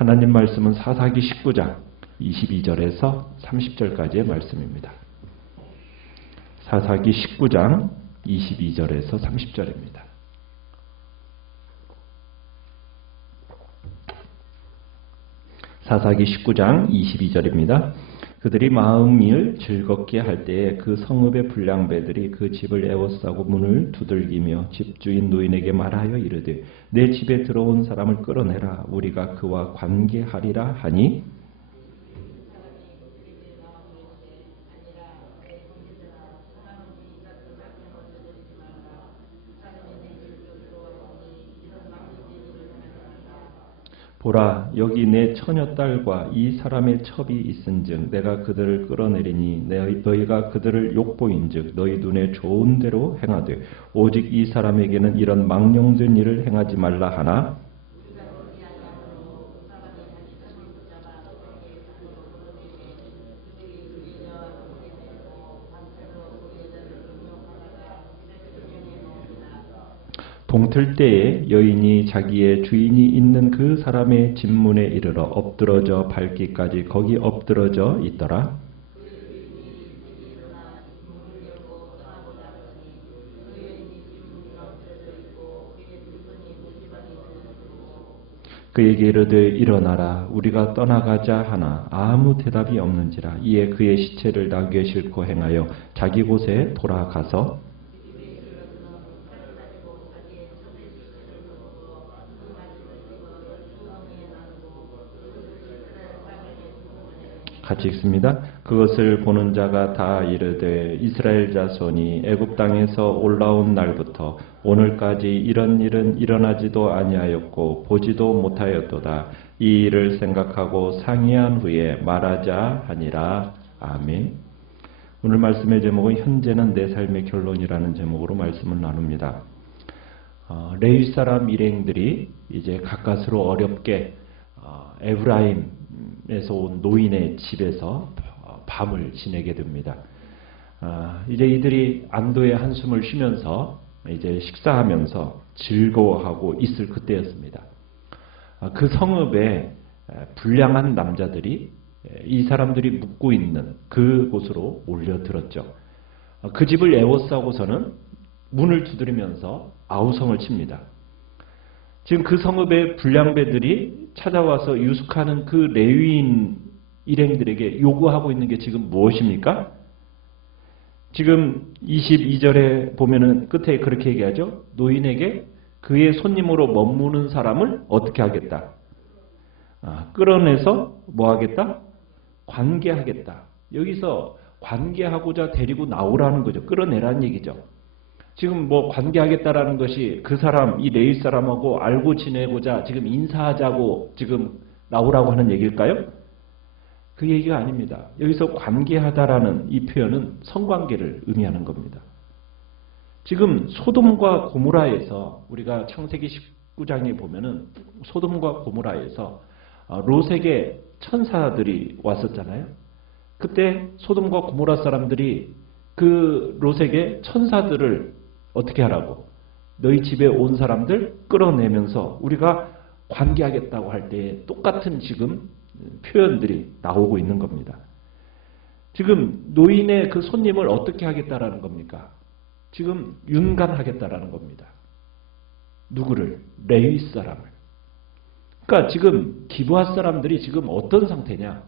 하나님 말씀은 사사기 19장 22절에서 30절까지의 말씀입니다. 사사기 19장 22절에서 30절입니다. 사사기 19장 22절입니다. 그들이 마음을 즐겁게 할 때에 그 성읍의 불량배들이 그 집을 에워싸고 문을 두들기며 집주인 노인에게 말하여 이르되 내 집에 들어온 사람을 끌어내라 우리가 그와 관계하리라 하니 보라 여기 내 처녀딸과 이 사람의 첩이 있은즉 내가 그들을 끌어내리니 너희가 그들을 욕보인즉 너희 눈에 좋은 대로 행하되 오직 이 사람에게는 이런 망령된 일을 행하지 말라 하나 동틀 때에 여인이 자기의 주인이 있는 그 사람의 집문에 이르러 엎드러져 밟기까지 거기 엎드러져 있더라. 그에게 이르되 일어나라 우리가 떠나가자 하나 아무 대답이 없는지라 이에 그의 시체를 나귀에 싣고 행하여 자기 곳에 돌아가서 같이 읽습니다. 그것을 보는 자가 다 이르되 이스라엘 자손이 애굽 땅에서 올라온 날부터 오늘까지 이런 일은 일어나지도 아니하였고 보지도 못하였도다. 이 일을 생각하고 상의한 후에 말하자 하니라. 아멘. 오늘 말씀의 제목은 현재는 내 삶의 결론이라는 제목으로 말씀을 나눕니다. 레위 사람 일행들이 이제 가까스로 어렵게 에브라임에서 온 노인의 집에서 밤을 지내게 됩니다. 이제 이들이 안도의 한숨을 쉬면서 이제 식사하면서 즐거워하고 있을 그때였습니다. 그 성읍에 불량한 남자들이 이 사람들이 묵고 있는 그곳으로 몰려들었죠. 그 집을 에워싸고서는 문을 두드리면서 아우성을 칩니다. 지금 그 성읍의 불량배들이 찾아와서 유숙하는 그 레위인 일행들에게 요구하고 있는 게 지금 무엇입니까? 지금 22절에 보면은 끝에 그렇게 얘기하죠. 노인에게 그의 손님으로 머무는 사람을 어떻게 하겠다? 끌어내서 뭐 하겠다? 관계하겠다. 여기서 관계하고자 데리고 나오라는 거죠. 끌어내라는 얘기죠. 지금 뭐 관계하겠다라는 것이 그 사람, 이 레위 사람하고 알고 지내고자 지금 인사하자고 지금 나오라고 하는 얘기일까요? 그 얘기가 아닙니다. 여기서 관계하다라는 이 표현은 성관계를 의미하는 겁니다. 지금 소돔과 고모라에서 우리가 창세기 19장에 보면은 소돔과 고모라에서 롯에게 천사들이 왔었잖아요. 그때 소돔과 고모라 사람들이 그 롯에게 천사들을 어떻게 하라고? 너희 집에 온 사람들 끌어내면서 우리가 관계하겠다고 할 때 똑같은 지금 표현들이 나오고 있는 겁니다. 지금 노인의 그 손님을 어떻게 하겠다라는 겁니까? 지금 윤관하겠다라는 겁니다. 누구를? 레위 사람을. 그러니까 지금 기브앗 사람들이 지금 어떤 상태냐?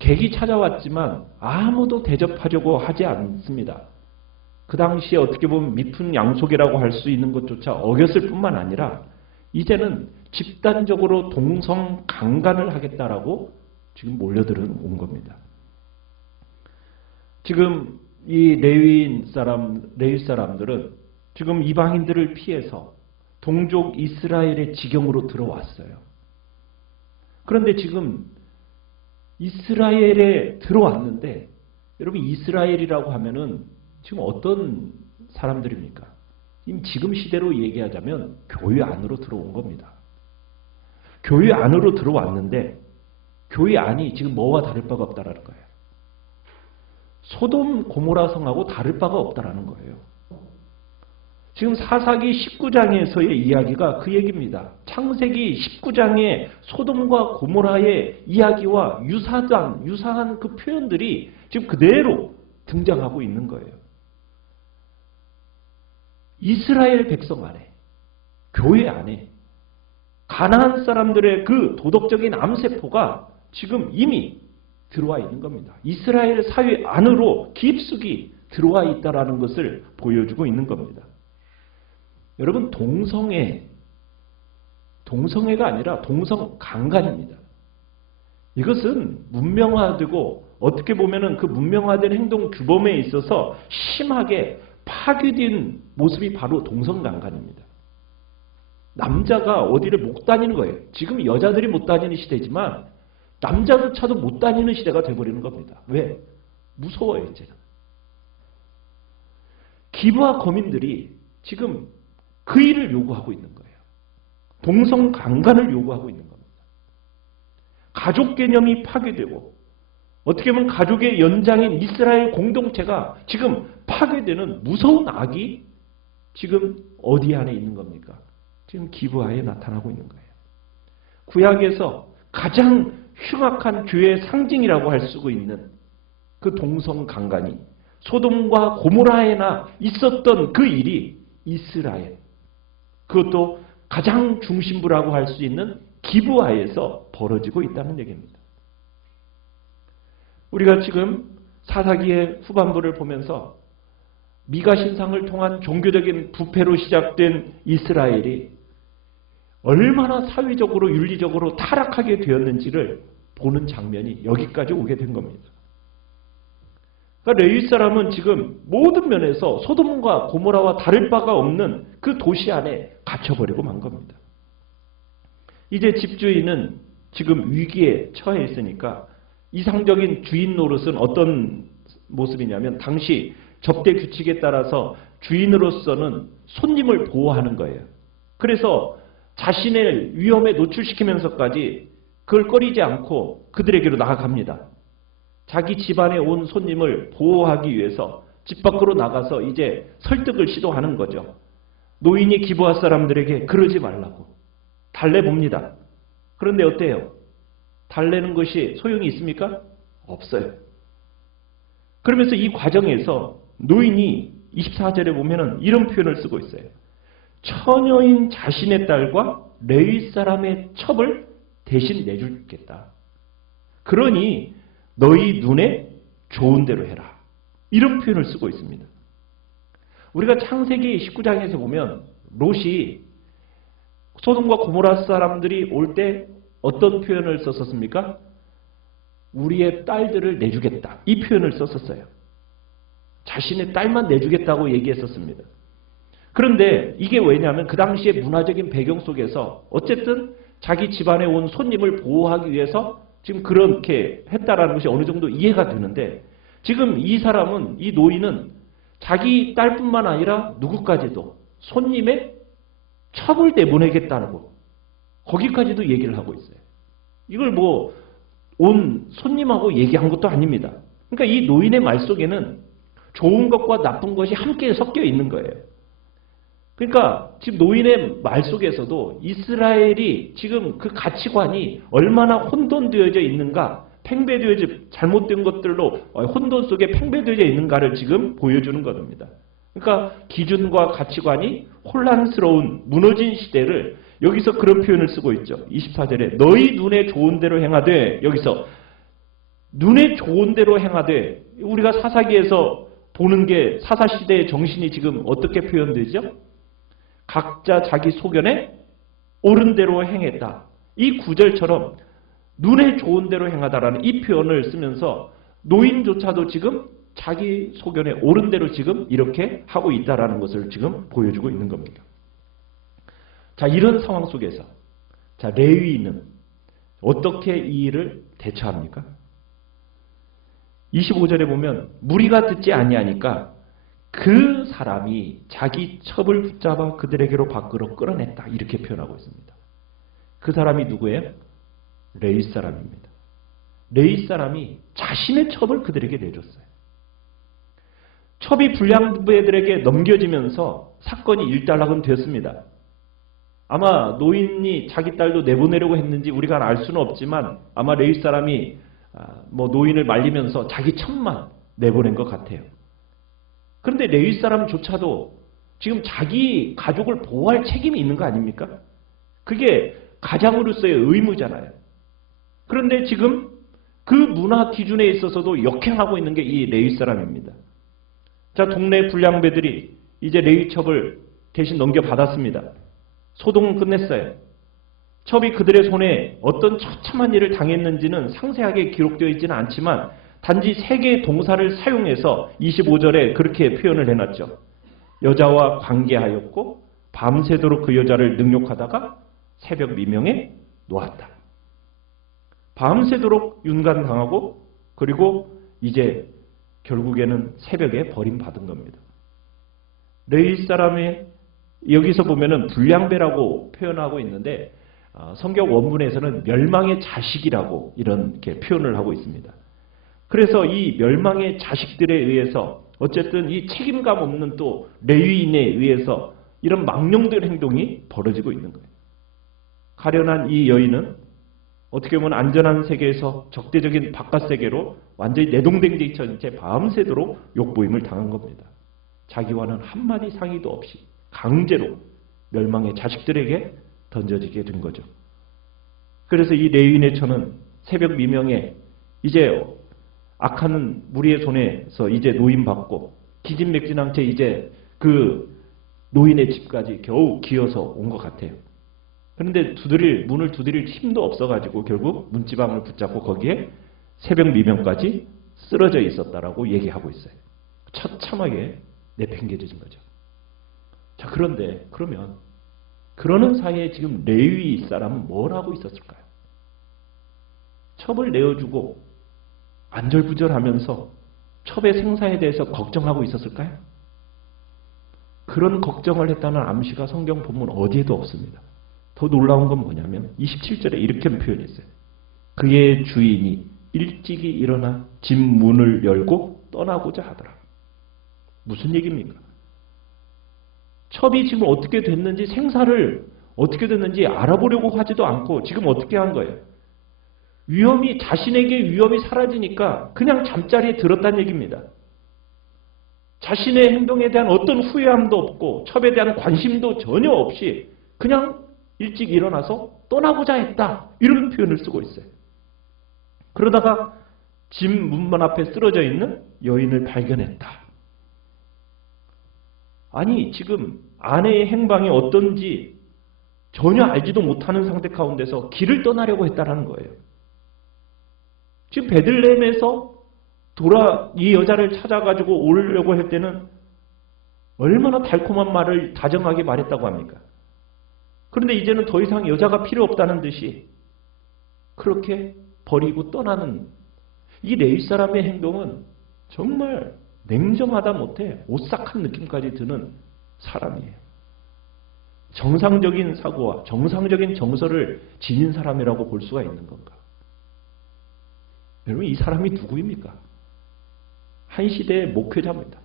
객이 찾아왔지만 아무도 대접하려고 하지 않습니다. 그 당시에 어떻게 보면 미푼 양속이라고 할 수 있는 것조차 어겼을 뿐만 아니라 이제는 집단적으로 동성 강간을 하겠다라고 지금 몰려들은 온 겁니다. 지금 이 레위 사람들은 지금 이방인들을 피해서 동족 이스라엘의 지경으로 들어왔어요. 그런데 지금 이스라엘에 들어왔는데 여러분 이스라엘이라고 하면은 지금 어떤 사람들입니까? 지금 시대로 얘기하자면 교회 안으로 들어온 겁니다. 교회 안으로 들어왔는데 교회 안이 지금 뭐와 다를 바가 없다라는 거예요. 소돔 고모라 성하고 다를 바가 없다라는 거예요. 지금 사사기 19장에서의 이야기가 그 얘기입니다. 창세기 19장의 소돔과 고모라의 이야기와 유사한 그 표현들이 지금 그대로 등장하고 있는 거예요. 이스라엘 백성 안에, 교회 안에 가나안 사람들의 그 도덕적인 암세포가 지금 이미 들어와 있는 겁니다. 이스라엘 사회 안으로 깊숙이 들어와 있다는 것을 보여주고 있는 겁니다. 여러분, 동성애가 아니라 동성강간입니다. 이것은 문명화되고 어떻게 보면은 그 문명화된 행동 규범에 있어서 심하게 파괴된 모습이 바로 동성강간입니다. 남자가 어디를 못 다니는 거예요. 지금 여자들이 못 다니는 시대지만 남자조차도 못 다니는 시대가 돼버리는 겁니다. 왜? 무서워요, 이제는. 기부와 거민들이 지금 그 일을 요구하고 있는 거예요. 동성강간을 요구하고 있는 겁니다. 가족 개념이 파괴되고 어떻게 보면 가족의 연장인 이스라엘 공동체가 지금 파괴되는 무서운 악이 지금 어디 안에 있는 겁니까? 지금 기브아에 나타나고 있는 거예요. 구약에서 가장 흉악한 죄의 상징이라고 할 수 있는 그 동성강간이 소돔과 고모라에나 있었던 그 일이 이스라엘, 그것도 가장 중심부라고 할 수 있는 기브아에서 벌어지고 있다는 얘기입니다. 우리가 지금 사사기의 후반부를 보면서 미가 신상을 통한 종교적인 부패로 시작된 이스라엘이 얼마나 사회적으로 윤리적으로 타락하게 되었는지를 보는 장면이 여기까지 오게 된 겁니다. 그러니까 레위 사람은 지금 모든 면에서 소돔과 고모라와 다를 바가 없는 그 도시 안에 갇혀버리고 만 겁니다. 이제 집주인은 지금 위기에 처해 있으니까 이상적인 주인 노릇은 어떤 모습이냐면 당시 접대 규칙에 따라서 주인으로서는 손님을 보호하는 거예요. 그래서 자신을 위험에 노출시키면서까지 그걸 꺼리지 않고 그들에게로 나아갑니다. 자기 집안에 온 손님을 보호하기 위해서 집 밖으로 나가서 이제 설득을 시도하는 거죠. 노인이 기브아 사람들에게 그러지 말라고 달래봅니다. 그런데 어때요? 달래는 것이 소용이 있습니까? 없어요. 그러면서 이 과정에서 노인이 24절에 보면은 이런 표현을 쓰고 있어요. 처녀인 자신의 딸과 레위 사람의 첩을 대신 내주겠다. 그러니 너희 눈에 좋은 대로 해라. 이런 표현을 쓰고 있습니다. 우리가 창세기 19장에서 보면 롯이 소돔과 고모라 사람들이 올 때 어떤 표현을 썼었습니까? 우리의 딸들을 내주겠다. 이 표현을 썼었어요. 자신의 딸만 내주겠다고 얘기했었습니다. 그런데 이게 왜냐하면 그 당시의 문화적인 배경 속에서 어쨌든 자기 집안에 온 손님을 보호하기 위해서 지금 그렇게 했다라는 것이 어느 정도 이해가 되는데 지금 이 사람은, 이 노인은 자기 딸뿐만 아니라 누구까지도 손님의 첩을 내보내겠다고 거기까지도 얘기를 하고 있어요. 이걸 뭐 온 손님하고 얘기한 것도 아닙니다. 그러니까 이 노인의 말 속에는 좋은 것과 나쁜 것이 함께 섞여 있는 거예요. 그러니까 지금 노인의 말 속에서도 이스라엘이 지금 그 가치관이 얼마나 혼돈되어져 있는가, 팽배되어져 잘못된 것들로 혼돈 속에 팽배되어져 있는가를 지금 보여주는 겁니다. 그러니까 기준과 가치관이 혼란스러운 무너진 시대를 여기서 그런 표현을 쓰고 있죠. 24절에 너희 눈에 좋은 대로 행하되, 여기서 눈에 좋은 대로 행하되, 우리가 사사기에서 보는 게 사사시대의 정신이 지금 어떻게 표현되죠? 각자 자기 소견에 옳은 대로 행했다. 이 구절처럼 눈에 좋은 대로 행하다라는 이 표현을 쓰면서 노인조차도 지금 자기 소견에 옳은 대로 지금 이렇게 하고 있다라는 것을 지금 보여주고 있는 겁니다. 자, 이런 상황 속에서 자, 레위인은 어떻게 이 일을 대처합니까? 25절에 보면 무리가 듣지 아니하니까 그 사람이 자기 첩을 붙잡아 그들에게로 밖으로 끌어냈다. 이렇게 표현하고 있습니다. 그 사람이 누구예요? 레위 사람입니다. 레위 사람이 자신의 첩을 그들에게 내줬어요. 첩이 불량부부들에게 넘겨지면서 사건이 일단락은 됐습니다. 아마 노인이 자기 딸도 내보내려고 했는지 우리가 알 수는 없지만 아마 레위 사람이 뭐 노인을 말리면서 자기 첩만 내보낸 것 같아요. 그런데 레위 사람조차도 지금 자기 가족을 보호할 책임이 있는 거 아닙니까? 그게 가장으로서의 의무잖아요. 그런데 지금 그 문화 기준에 있어서도 역행하고 있는 게 이 레위 사람입니다. 자, 동네 불량배들이 이제 레위 첩을 대신 넘겨받았습니다. 소동은 끝냈어요. 첩이 그들의 손에 어떤 처참한 일을 당했는지는 상세하게 기록되어 있지는 않지만 단지 세 개의 동사를 사용해서 25절에 그렇게 표현을 해놨죠. 여자와 관계하였고 밤새도록 그 여자를 능욕하다가 새벽 미명에 놓았다. 밤새도록 윤간당하고 그리고 이제 결국에는 새벽에 버림받은 겁니다. 레위 사람의 여기서 보면은 불량배라고 표현하고 있는데 성경 원문에서는 멸망의 자식이라고 이렇게 표현을 하고 있습니다. 그래서 이 멸망의 자식들에 의해서 어쨌든 이 책임감 없는 또 레위인에 의해서 이런 망령된 행동이 벌어지고 있는 거예요. 가련한 이 여인은 어떻게 보면 안전한 세계에서 적대적인 바깥 세계로 완전히 내동댕기처럼 밤새도록 욕보임을 당한 겁니다. 자기와는 한마디 상의도 없이 강제로 멸망의 자식들에게 던져지게 된 거죠. 그래서 이 레위인의 처는 새벽 미명에 이제 악한 무리의 손에서 이제 노임받고 기진맥진한 채 이제 그 노인의 집까지 겨우 기어서 온 것 같아요. 그런데 문을 두드릴 힘도 없어가지고 결국 문지방을 붙잡고 거기에 새벽 미명까지 쓰러져 있었다라고 얘기하고 있어요. 처참하게 내팽개쳐진 거죠. 자, 그런데 그러면 그러는 사이에 지금 레위 사람은 뭘 하고 있었을까요? 첩을 내어주고 안절부절하면서 첩의 생사에 대해서 걱정하고 있었을까요? 그런 걱정을 했다는 암시가 성경 본문 어디에도 없습니다. 더 놀라운 건 뭐냐면 27절에 이렇게 표현했어요. 그의 주인이 일찍이 일어나 집 문을 열고 떠나고자 하더라. 무슨 얘기입니까? 첩이 지금 어떻게 됐는지 생사를 어떻게 됐는지 알아보려고 하지도 않고 지금 어떻게 한 거예요? 자신에게 위험이 사라지니까 그냥 잠자리에 들었다는 얘기입니다. 자신의 행동에 대한 어떤 후회함도 없고 첩에 대한 관심도 전혀 없이 그냥 일찍 일어나서 떠나고자 했다. 이런 표현을 쓰고 있어요. 그러다가 집 문만 앞에 쓰러져 있는 여인을 발견했다. 아니, 지금 아내의 행방이 어떤지 전혀 알지도 못하는 상태 가운데서 길을 떠나려고 했다는 거예요. 지금 베들레헴에서 이 여자를 찾아가지고 오려고 할 때는 얼마나 달콤한 말을 다정하게 말했다고 합니까? 그런데 이제는 더 이상 여자가 필요 없다는 듯이 그렇게 버리고 떠나는 이 레위 사람의 행동은 정말 냉정하다 못해 오싹한 느낌까지 드는 사람이에요. 정상적인 사고와 정상적인 정서를 지닌 사람이라고 볼 수가 있는 건가? 여러분, 이 사람이 누구입니까? 한 시대의 목회자입니다.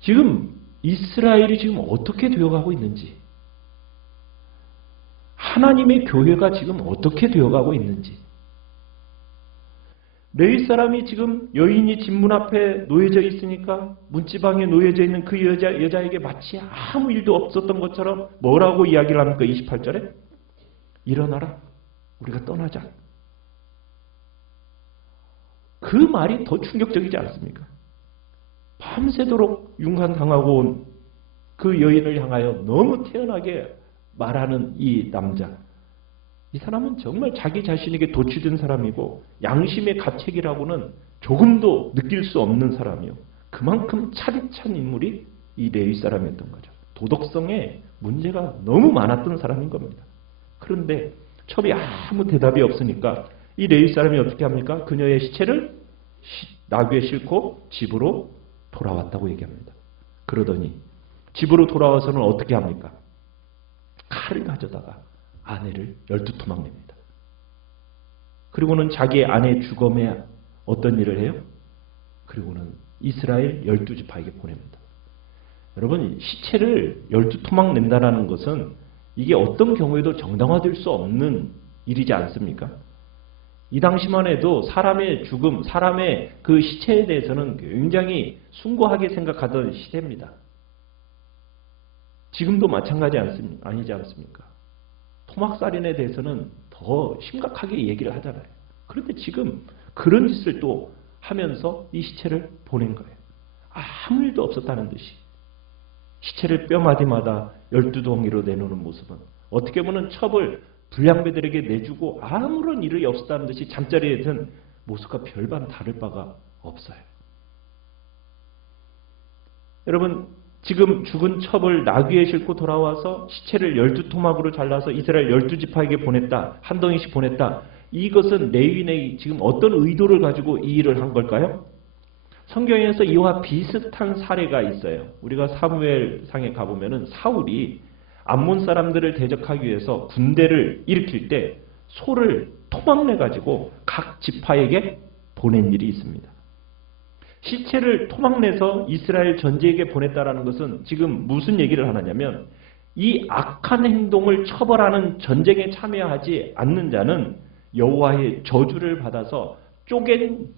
지금 이스라엘이 지금 어떻게 되어가고 있는지, 하나님의 교회가 지금 어떻게 되어가고 있는지, 레위 사람이 지금 여인이 집 문 앞에 놓여져 있으니까 문지방에 놓여져 있는 그 여자에게 마치 아무 일도 없었던 것처럼 뭐라고 이야기를 합니까? 28절에 일어나라, 우리가 떠나자. 그 말이 더 충격적이지 않습니까? 밤새도록 융한당하고 온 그 여인을 향하여 너무 태연하게 말하는 이 남자. 이 사람은 정말 자기 자신에게 도취된 사람이고 양심의 가책이라고는 조금도 느낄 수 없는 사람이요. 그만큼 차디찬 인물이 이 레위 사람이었던 거죠. 도덕성에 문제가 너무 많았던 사람인 겁니다. 그런데 첩이 아무 대답이 없으니까 이 레위 사람이 어떻게 합니까? 그녀의 시체를 나귀에 싣고 집으로 돌아왔다고 얘기합니다. 그러더니 집으로 돌아와서는 어떻게 합니까? 칼을 가져다가 아내를 12토막 냅니다. 그리고는 자기의 아내 주검에 어떤 일을 해요? 그리고는 이스라엘 12지파에게 보냅니다. 여러분, 시체를 12토막 낸다는 것은 이게 어떤 경우에도 정당화될 수 없는 일이지 않습니까? 이 당시만 해도 사람의 죽음, 사람의 그 시체에 대해서는 굉장히 숭고하게 생각하던 시대입니다. 지금도 마찬가지 아니지 않습니까? 토막살인에 대해서는 더 심각하게 얘기를 하잖아요. 그런데 지금 그런 짓을 또 하면서 이 시체를 보낸 거예요. 아무 일도 없었다는 듯이. 시체를 뼈마디마다 12덩이로 내놓는 모습은 어떻게 보면 첩을 불량배들에게 내주고 아무런 일이 없었다는 듯이 잠자리에 든 모습과 별반 다를 바가 없어요. 여러분, 지금 죽은 첩을 나귀에 싣고 돌아와서 시체를 12토막으로 잘라서 이스라엘 12지파에게 보냈다. 한 덩이씩 보냈다. 이것은 레위인의 지금 어떤 의도를 가지고 이 일을 한 걸까요? 성경에서 이와 비슷한 사례가 있어요. 우리가 사무엘상에 가보면은 사울이 암몬 사람들을 대적하기 위해서 군대를 일으킬 때 소를 토막내가지고 각 지파에게 보낸 일이 있습니다. 시체를 토막내서 이스라엘 전지에게 보냈다라는 것은 지금 무슨 얘기를 하느냐면 이 악한 행동을 처벌하는 전쟁에 참여하지 않는 자는 여호와의 저주를 받아서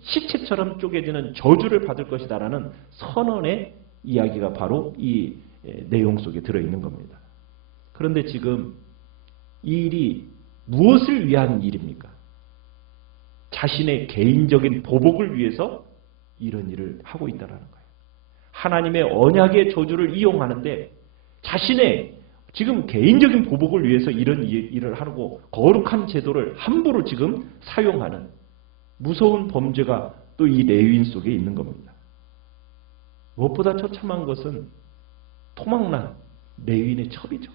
시체처럼 쪼개지는 저주를 받을 것이다라는 선언의 이야기가 바로 이 내용 속에 들어있는 겁니다. 그런데 지금 이 일이 무엇을 위한 일입니까? 자신의 개인적인 보복을 위해서 이런 일을 하고 있다는 거예요. 하나님의 언약의 저주를 이용하는데 자신의 지금 개인적인 보복을 위해서 이런 일을 하고 거룩한 제도를 함부로 지금 사용하는 무서운 범죄가 또 이 레위인 속에 있는 겁니다. 무엇보다 처참한 것은 토막난 레위인의 첩이죠.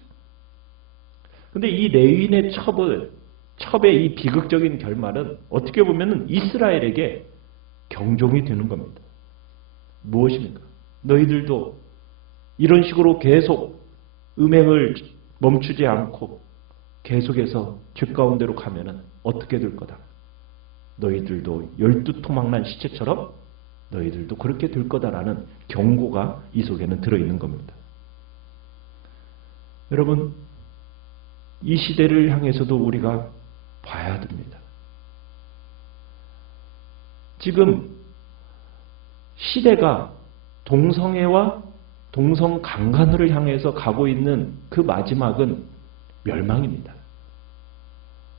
그런데 이 레위인의 첩의 이 비극적인 결말은 어떻게 보면 이스라엘에게 경종이 되는 겁니다. 무엇입니까? 너희들도 이런 식으로 계속 음행을 멈추지 않고 계속해서 죄 가운데로 가면은 어떻게 될 거다. 너희들도 12토막난 시체처럼 너희들도 그렇게 될 거다라는 경고가 이 속에는 들어있는 겁니다. 여러분, 이 시대를 향해서도 우리가 봐야 됩니다. 지금 시대가 동성애와 동성강간을 향해서 가고 있는 그 마지막은 멸망입니다.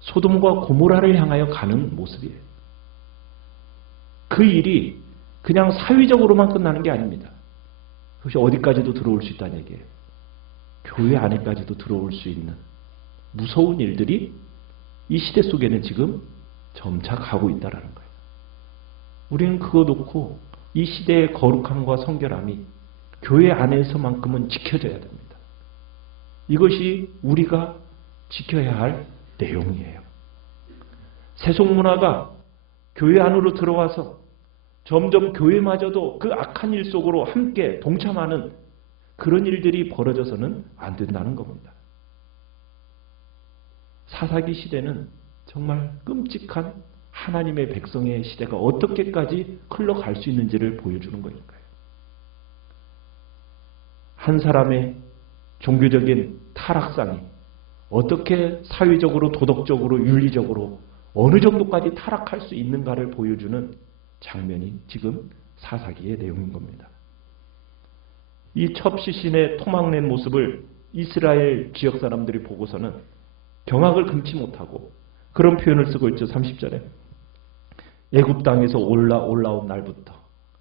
소돔과 고모라를 향하여 가는 모습이에요. 그 일이 그냥 사회적으로만 끝나는 게 아닙니다. 그것이 어디까지도 들어올 수 있다는 얘기예요. 교회 안에까지도 들어올 수 있는 무서운 일들이 이 시대 속에는 지금 점차 가고 있다는 거예요. 우리는 그거 놓고 이 시대의 거룩함과 성결함이 교회 안에서만큼은 지켜져야 됩니다. 이것이 우리가 지켜야 할 내용이에요. 세속문화가 교회 안으로 들어와서 점점 교회마저도 그 악한 일 속으로 함께 동참하는 그런 일들이 벌어져서는 안 된다는 겁니다. 사사기 시대는 정말 끔찍한 하나님의 백성의 시대가 어떻게까지 흘러갈 수 있는지를 보여주는 거니까요. 한 사람의 종교적인 타락상이 어떻게 사회적으로, 도덕적으로, 윤리적으로 어느 정도까지 타락할 수 있는가를 보여주는 장면이 지금 사사기의 내용인 겁니다. 이 첩시신의 토막낸 모습을 이스라엘 지역 사람들이 보고서는 경악을 금치 못하고 그런 표현을 쓰고 있죠. 30절에 애굽 땅에서 올라온 날부터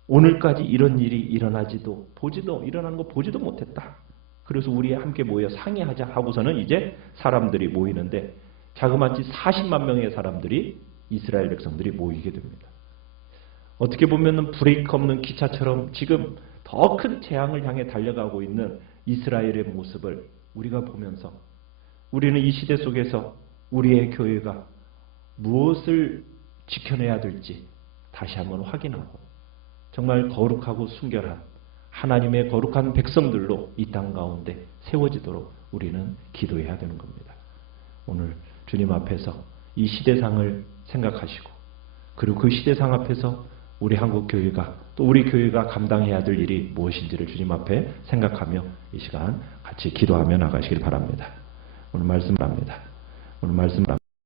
오늘까지 이런 일이 일어나는 거 보지도 못했다. 그래서 우리 함께 모여 상의하자 하고서는 이제 사람들이 모이는데 자그마치 40만 명의 사람들이 이스라엘 백성들이 모이게 됩니다. 어떻게 보면 브레이크 없는 기차처럼 지금 더 큰 재앙을 향해 달려가고 있는 이스라엘의 모습을 우리가 보면서 우리는 이 시대 속에서 우리의 교회가 무엇을 지켜내야 될지 다시 한번 확인하고 정말 거룩하고 순결한 하나님의 거룩한 백성들로 이 땅 가운데 세워지도록 우리는 기도해야 되는 겁니다. 오늘 주님 앞에서 이 시대상을 생각하시고 그리고 그 시대상 앞에서 우리 한국 교회가 또 우리 교회가 감당해야 될 일이 무엇인지를 주님 앞에 생각하며 이 시간 같이 기도하며 나가시길 바랍니다. 오늘 말씀 바랍니다. 오늘 말씀 바랍니다.